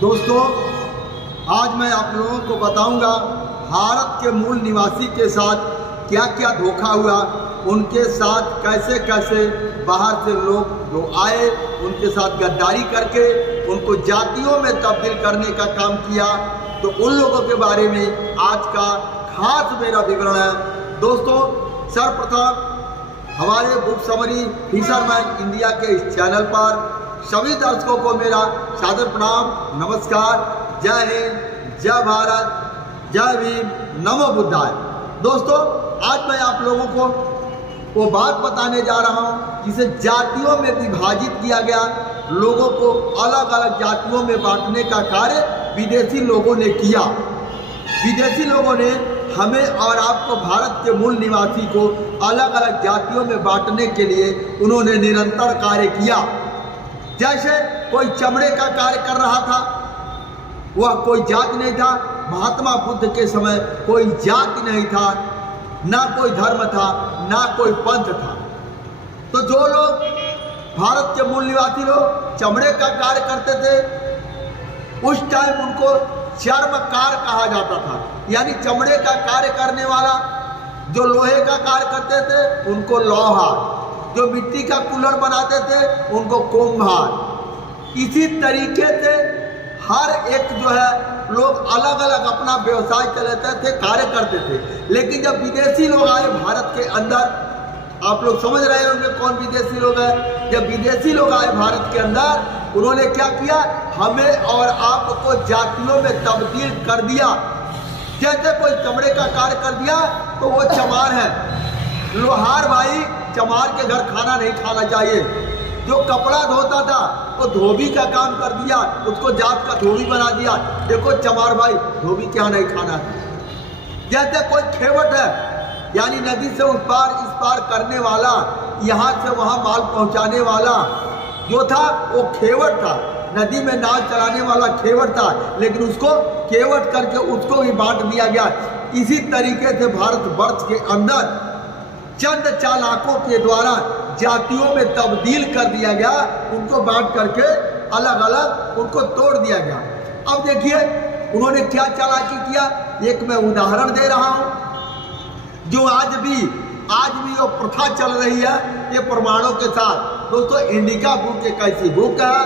दोस्तों, आज मैं आप लोगों को बताऊंगा भारत के मूल निवासी के साथ क्या क्या धोखा हुआ, उनके साथ कैसे कैसे बाहर से लोग जो आए उनके साथ गद्दारी करके उनको जातियों में तब्दील करने का काम किया। तो उन लोगों के बारे में आज का खास मेरा विवरण है। दोस्तों, सर्वप्रथम हमारे बुक समरी फिशरमैन इंडिया के इस चैनल पर सभी दर्शकों को मेरा सादर प्रणाम, नमस्कार, जय हिंद, जय भारत, जय भीम, नमो बुद्धाय। दोस्तों, आज मैं आप लोगों को वो बात बताने जा रहा हूँ जिसे जातियों में विभाजित किया गया, लोगों को अलग अलग जातियों में बांटने का कार्य विदेशी लोगों ने किया। विदेशी लोगों ने हमें और आपको भारत के मूल निवासी को अलग अलग जातियों में बांटने के लिए उन्होंने निरंतर कार्य किया। जैसे कोई चमड़े का कार्य कर रहा था, वह कोई जाति नहीं था। महात्मा बुद्ध के समय कोई जाति नहीं था, ना कोई धर्म था, ना कोई पंथ था। तो जो लोग भारत के मूल निवासी लोग चमड़े का कार्य करते थे, उस टाइम उनको चर्मकार कहा जाता था। यानी चमड़े का कार्य करने वाला, जो लोहे का कार्य करते थे उनको लोहार, जो मिट्टी का कुल्हड़ बनाते थे उनको कुम्हार। इसी तरीके से हर एक जो है लोग अलग अलग अपना व्यवसाय चलाते थे, कार्य करते थे। लेकिन जब विदेशी लोग आए भारत के अंदर, आप लोग समझ रहे होंगे कौन विदेशी लोग हैं। जब विदेशी लोग आए भारत के अंदर, उन्होंने क्या किया, हमें और आपको जातियों में तब्दील कर दिया। जैसे कोई चमड़े का कार्य कर दिया तो वो चमार है, लोहार भाई चमार के घर खाना नहीं खाना चाहिए। जो कपड़ा धोता था वो धोबी का काम कर दिया, उसको जात का धोबी बना दिया। देखो चमार भाई, धोबी क्या नहीं खाना है। जैसे कोई खेवट है, यानी नदी से उस पार इस पार करने वाला, यहाँ से वहाँ माल पहुँचाने वाला जो था वो खेवट था। नदी में नाव चलाने वाला खेवट था, लेकिन उसको केवट करके उसको भी बांट दिया गया। इसी तरीके से भारतवर्ष के अंदर चंद चालाकों के द्वारा जातियों में तब्दील कर दिया गया, उनको बांट करके अलग अलग उनको तोड़ दिया गया। अब देखिए उन्होंने क्या चालाकी किया, एक मैं उदाहरण दे रहा हूं जो आज भी वो प्रथा चल रही है, ये प्रमाणों के साथ। दोस्तों, इंडिका बुक एक ऐसी बुक है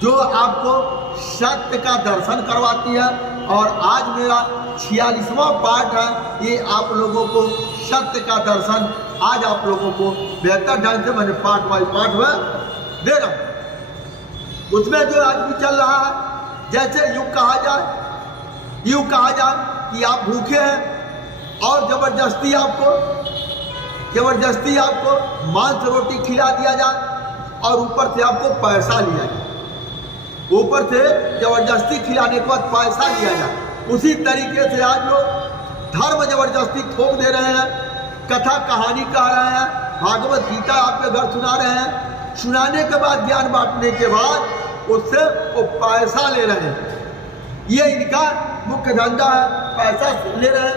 जो आपको सत्य का दर्शन करवाती है, और आज मेरा 46वां पाठ है। ये आप लोगों को सत्य का दर्शन आज आप लोगों को बेहतर ढंग से मैंने पार्ट बाई पार्ट में दे रहा हूँ। उसमें जो आज भी चल रहा है, जैसे यूँ कहा जाए कि आप भूखे हैं और जबरदस्ती आपको मांस रोटी खिला दिया जाए और ऊपर से आपको पैसा लिया जाए, ऊपर से जबरदस्ती खिलाने के बाद पैसा लिया जाए। उसी तरीके से आज लोग धर्म जबरदस्ती थोप दे रहे हैं, कथा कहानी कह रहे हैं, भागवत गीता आपके घर सुना रहे हैं। सुनाने के बाद, ज्ञान बांटने के बाद उससे वो पैसा ले रहे हैं। ये इनका मुख्य धंधा है, पैसा ले रहे हैं।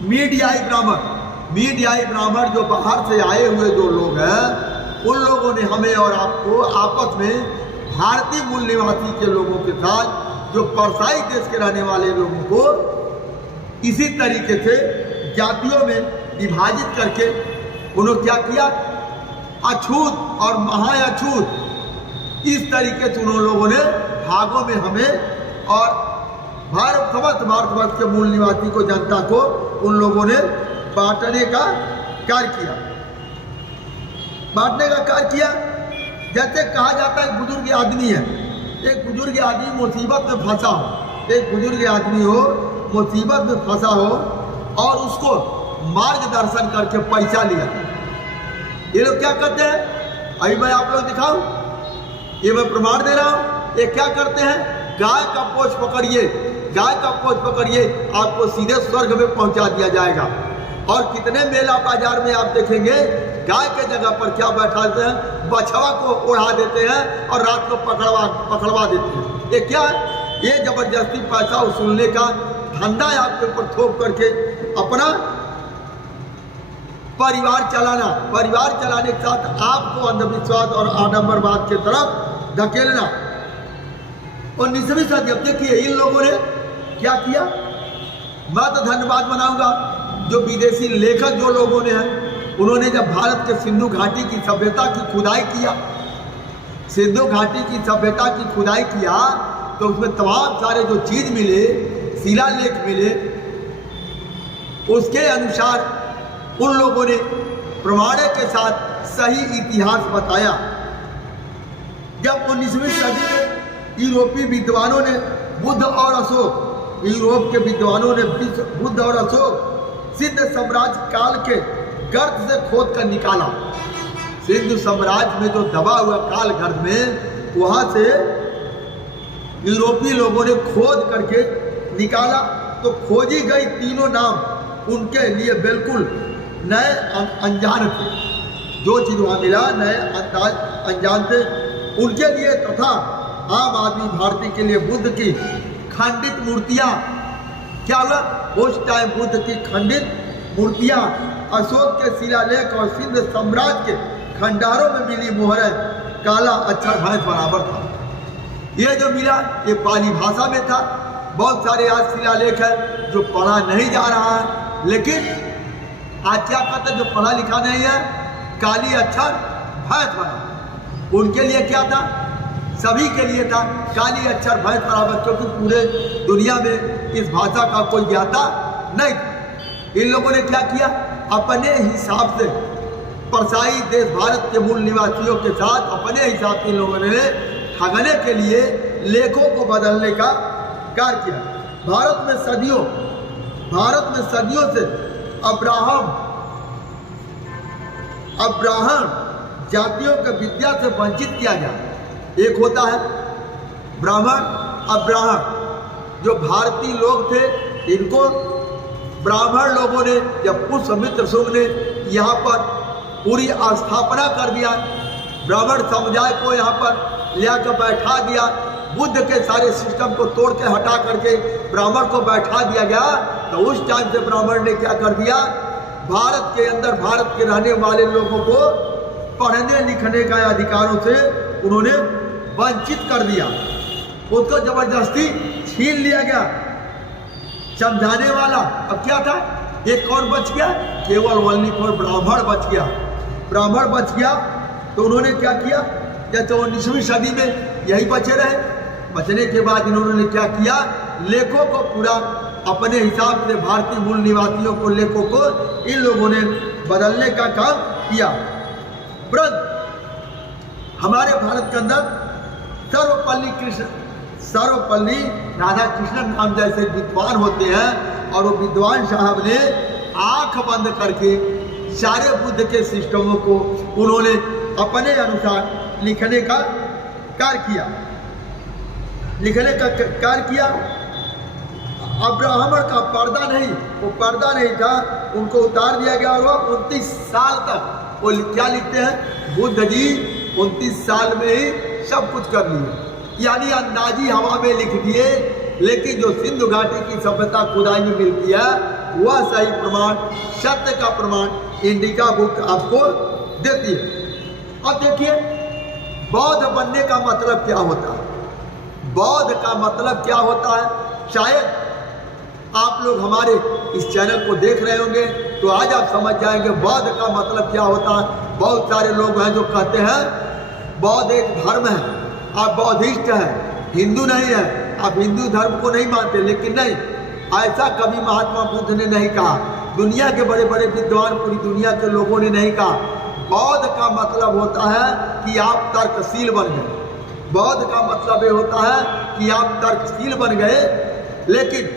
मीडियाई ब्राह्मण जो बाहर से आए हुए जो लोग हैं, उन लोगों ने हमें और आपको आपस में भारतीय मूल निवासी के लोगों के साथ, जो परसाई देश के रहने वाले लोगों को इसी तरीके से जातियों में विभाजित करके उन्होंने क्या किया, अछूत और महाअछूत, इस तरीके से उन लोगों ने भागों में हमें और समस्त भारतवर्ष के मूल निवासी को, जनता को उन लोगों ने बांटने का कार्य किया। जैसे कहा जाता है बुजुर्ग आदमी है, एक बुजुर्ग आदमी मुसीबत में फंसा हो, और उसको मार्गदर्शन करके पैसा लिया। ये लोग क्या करते हैं, अभी मैं आप लोग दिखाऊं, ये मैं प्रमाण दे रहा हूं। ये क्या करते हैं, गाय का पोछ पकड़िए, आपको सीधे स्वर्ग में पहुंचा दिया जाएगा। और कितने मेला बाजार में आप देखेंगे, गाय के जगह पर क्या बैठाते हैं, बछवा को उड़ा देते हैं और रात को पकड़वा देते हैं। ये क्या है, ये जबरदस्ती पैसा वसूलने का धंधा है आपके ऊपर थोप करके अपना परिवार चलाने के साथ आपको अंधविश्वास और आडंबरवाद की तरफ धकेलना। 19वीं सदी। अब देखिए इन लोगों ने क्या किया। मैं तो धन्यवाद मनाऊंगा जो विदेशी लेखक जो लोगों ने हैं, उन्होंने जब भारत के सिंधु घाटी की सभ्यता की खुदाई किया, सिंधु घाटी की सभ्यता की खुदाई किया, तो उसमें तमाम सारे जो चीज मिले, शिलालेख मिले, उसके अनुसार उन लोगों ने प्रमाण के साथ सही इतिहास बताया। जब 19वीं सदी में यूरोपीय विद्वानों ने बुद्ध और अशोक, यूरोप के विद्वानों ने बुद्ध और अशोक सिंध साम्राज्य काल के गर्त से खोद कर निकाला। सिंधु साम्राज्य में जो दबा हुआ काल गर्त में, वहां से यूरोपीय लोगों ने खोद करके निकाला। तो खोजी गई तीनों नाम उनके लिए बिल्कुल नए अनजान थे। जो चीज वहां मिला नए अनजान थे उनके लिए तथा आम आदमी भारतीय के लिए बुद्ध की खंडित मूर्तियां, क्या हुआ उस टाइम बुद्ध की खंडित मूर्तियां, अशोक के शिलालेख और सिंध साम्राज्य के खंडारों में मिली मोहरें, काला अक्षर भैंस बराबर था। ये जो मिला ये पाली भाषा में था। बहुत सारे आज शिलालेख है जो पढ़ा नहीं जा रहा है, लेकिन आज क्या कहते जो पढ़ा लिखा नहीं है, काली अक्षर भैंस बराबर। उनके लिए क्या था, सभी के लिए था काली अक्षर भैंस बराबर, क्योंकि पूरे दुनिया में इस भाषा का कोई ज्ञाता नहीं था। इन लोगों ने क्या किया, अपने हिसाब से परसाई देश भारत के मूल निवासियों के साथ अपने हिसाब से इन लोगों ने ठगने के लिए लेखों को बदलने का कार्य किया। भारत में सदियों से अब्राहम जातियों के विद्या से वंचित किया गया। एक होता है ब्राह्मण, अब्राहम, जो भारतीय लोग थे, इनको ब्राह्मण लोगों ने जब पुष्यमित्र शुंग ने यहाँ पर पूरी स्थापना कर दिया, ब्राह्मण समुदाय को यहाँ पर ले आकर बैठा दिया, बुद्ध के सारे सिस्टम को तोड़ के हटा करके ब्राह्मण को बैठा दिया गया, तो उस टाइम से ब्राह्मण ने क्या कर दिया, भारत के अंदर भारत के रहने वाले लोगों को पढ़ने लिखने का अधिकारों से उन्होंने वंचित कर दिया। उसको जबरदस्ती छीन लिया गया। समझाने वाला अब क्या था, एक कौन बच गया, केवल ओनली फॉर ब्राह्मण बच गया। ब्राह्मण बच गया तो उन्होंने क्या किया, जैसे 19वीं सदी में यही बचे रहे। बचने के बाद इन्होंने क्या किया, लेखों को पूरा अपने हिसाब से भारतीय मूल निवासियों को, लेखों को इन लोगों ने बदलने का काम किया। परंतु हमारे भारत के अंदर सर्वपल्ली राधा कृष्णन नाम जैसे विद्वान होते हैं, और वो विद्वान साहब ने आंख बंद करके सारे बुद्ध के सिस्टमों को उन्होंने अपने अनुसार लिखने का कार्य किया। अब ब्राह्मण का पर्दा नहीं था, उनको उतार दिया गया, और वो 29 साल तक वो क्या लिखते हैं, बुद्ध जी 29 साल में ही सब कुछ कर लिए, यानी अंदाजी हवा में लिख दिए। लेकिन जो सिंधु घाटी की सभ्यता खुदाई में मिलती है, वह सही प्रमाण, सत्य का प्रमाण इंडिका बुक आपको देती है। अब देखिए बौद्ध बनने का मतलब क्या होता है, बौद्ध का मतलब क्या होता है। शायद आप लोग हमारे इस चैनल को देख रहे होंगे तो आज आप समझ जाएंगे बौद्ध का मतलब क्या होता है। बहुत सारे लोग हैं जो कहते हैं बौद्ध एक धर्म है, आप बौद्धिस्ट हैं, हिंदू नहीं है, आप हिंदू धर्म को नहीं मानते। लेकिन नहीं, ऐसा कभी महात्मा बुद्ध ने नहीं कहा, दुनिया के बड़े बड़े विद्वान, पूरी दुनिया के लोगों ने नहीं कहा। बौद्ध का मतलब होता है कि आप तर्कशील बन गए। बौद्ध का मतलब ये होता है कि आप तर्कशील बन गए। लेकिन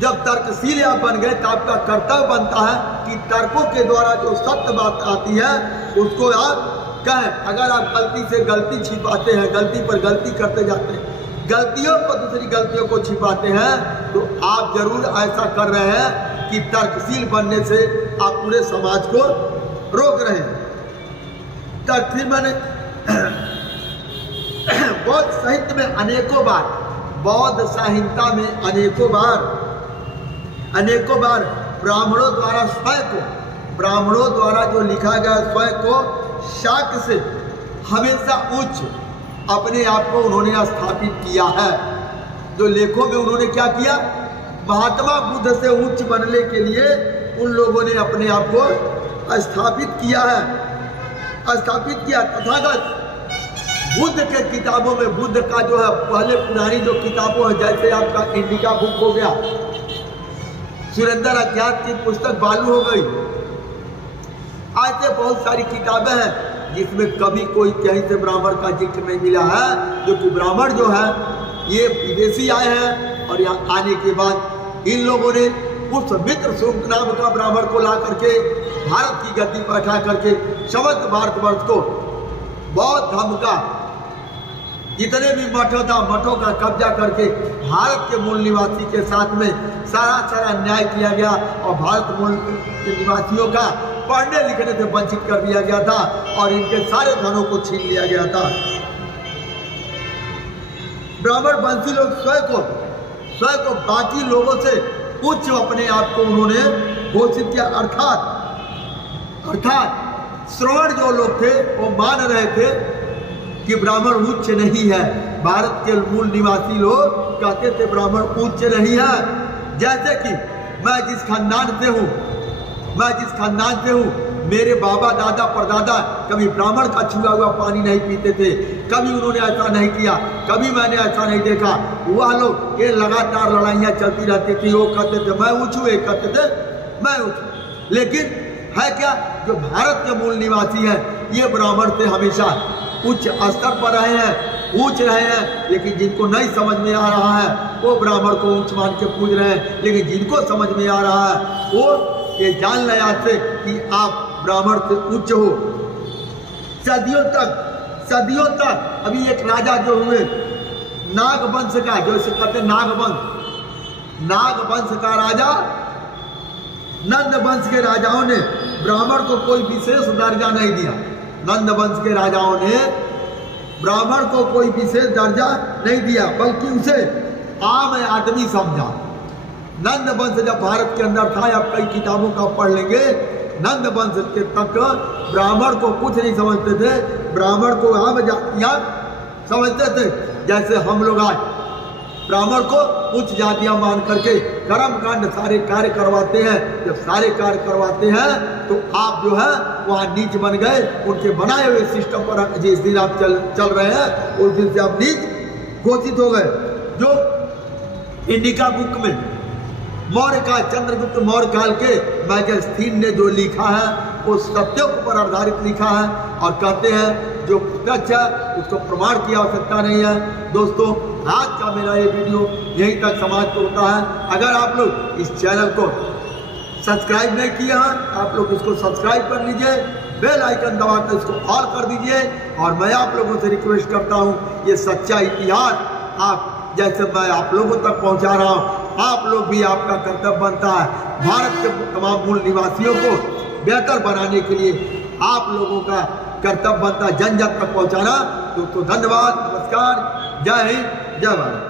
जब तर्कशील आप बन गए तो आपका कर्तव्य बनता है कि तर्कों के द्वारा जो सत्य बात आती है उसको आप कहें। अगर आप गलती से गलती छिपाते हैं, गलती पर गलती करते जाते हैं, गलतियों को दूसरी गलतियों को छिपाते हैं, तो आप जरूर ऐसा कर रहे हैं कि तर्कशील बनने से आप पूरे समाज को रोक रहे हैं। तर्कशील माने बौद्ध साहित्य में अनेकों बार, बौद्ध संहिता में अनेकों बार ब्राह्मणों द्वारा स्वयं को, ब्राह्मणों द्वारा जो लिखा गया स्वयं को शाक्य से हमेशा उच्च अपने आप को उन्होंने स्थापित किया है। जो लेखों में उन्होंने क्या किया, महात्मा बुद्ध से उच्च बनने के लिए उन लोगों ने अपने आप को स्थापित किया है, स्थापित किया। तथागत बुद्ध के किताबों में बुद्ध का जो है पहले पुरानी जो किताबों है, जैसे आपका इंडिका बुक हो गया, सुरेंद्र अज्ञात की पुस्तक बालू हो गई, ऐसे बहुत सारी किताबें हैं जिसमें कभी कोई कहीं से ब्राह्मण का जिक्र नहीं मिला है। जो कि ब्राह्मण जो है ये विदेशी आए हैं और यहाँ आने के बाद इन लोगों ने उस मित्र शुंग नाम का ब्राह्मण को ला करके भारत की गद्दी पर बैठा करके समस्त भारतवर्ष को बौद्ध धर्म का जितने भी मठों था मठों का कब्जा करके भारत के मूल निवासी के साथ में सारा न्याय किया गया और भारत मूल के निवासियों का पढ़ने लिखने से वंचित कर दिया गया था और इनके सारे धनों को छीन लिया गया था। ब्राह्मण वंशी लोग स्वयं को बाकी लोगों से उच्च अपने आप को उन्होंने घोषित किया। अर्थात श्रवण जो लोग थे वो मान रहे थे कि ब्राह्मण उच्च नहीं है। भारत के मूल निवासी लोग कहते थे ब्राह्मण उच्च नहीं है। जैसे कि मैं जिस खानदान से हूँ मेरे बाबा दादा परदादा कभी ब्राह्मण का छुआ हुआ पानी नहीं पीते थे, कभी उन्होंने ऐसा नहीं किया, कभी मैंने ऐसा नहीं देखा। वह लोग ये लगातार लड़ाइयाँ चलती रहती थी, वो कहते थे मैं ऊँच हूँ, एक कहते थे मैं ऊँच। लेकिन है क्या, जो भारत के मूल निवासी हैं ये ब्राह्मण से हमेशा उच्च स्तर पर रहे हैं, ऊंच रहे हैं। लेकिन जिनको नहीं समझ में आ रहा है वो ब्राह्मण को ऊंच मान के पूज रहे हैं, लेकिन जिनको समझ में आ रहा है वो ये जान ले आज से कि आप ब्राह्मण से उच्च हो। सदियों तक अभी एक राजा जो हुए नागवंश का, जो इसे कहते नागवंश का राजा, नंद वंश के राजाओं ने ब्राह्मण को कोई विशेष दर्जा नहीं दिया। नंद वंश के राजाओं ने ब्राह्मण को कोई विशेष दर्जा नहीं दिया, बल्कि उसे आम आदमी समझा। नंद वंश जब भारत के अंदर था, आप कई किताबों का पढ़ लेंगे, नंद वंश के तक ब्राह्मण को कुछ नहीं समझते थे, ब्राह्मण को आम जातियां समझते थे। जैसे हम लोग आज ब्राह्मण को उच्च जातियां मान करके कर्म कांड सारे कार्य करवाते हैं। जब सारे कार्य करवाते हैं तो आप जो है वहाँ नीच बन गए, उनके बनाए हुए सिस्टम पर जिस दिन आप चल रहे हैं उस दिन से आप नीच घोषित हो गए। जो इंडिका बुक में मौर्य काल, चंद्रगुप्त मौर्य काल के मैगस्थीन ने जो लिखा है वो सत्यों पर आधारित लिखा है और कहते हैं जो प्रत्यक्ष है उसको प्रमाण की आवश्यकता नहीं है। दोस्तों, आज का मेरा ये वीडियो यहीं तक समाप्त होता है। अगर आप लोग इस चैनल को सब्सक्राइब नहीं किया है, आप लोग इसको सब्सक्राइब कर लीजिए, बेल आइकन दबाकर इसको ऑल कर दीजिए। और मैं आप लोगों से रिक्वेस्ट करता हूँ, ये सच्चा इतिहास आप जैसे मैं आप लोगों तक पहुँचा रहा हूँ, आप लोग भी, आपका कर्तव्य बनता है भारत के तमाम मूल निवासियों को बेहतर बनाने के लिए आप लोगों का कर्तव्य बनता है जन जन तक पहुँचाना। तो धन्यवाद, नमस्कार, जय हिंद, जय भारत।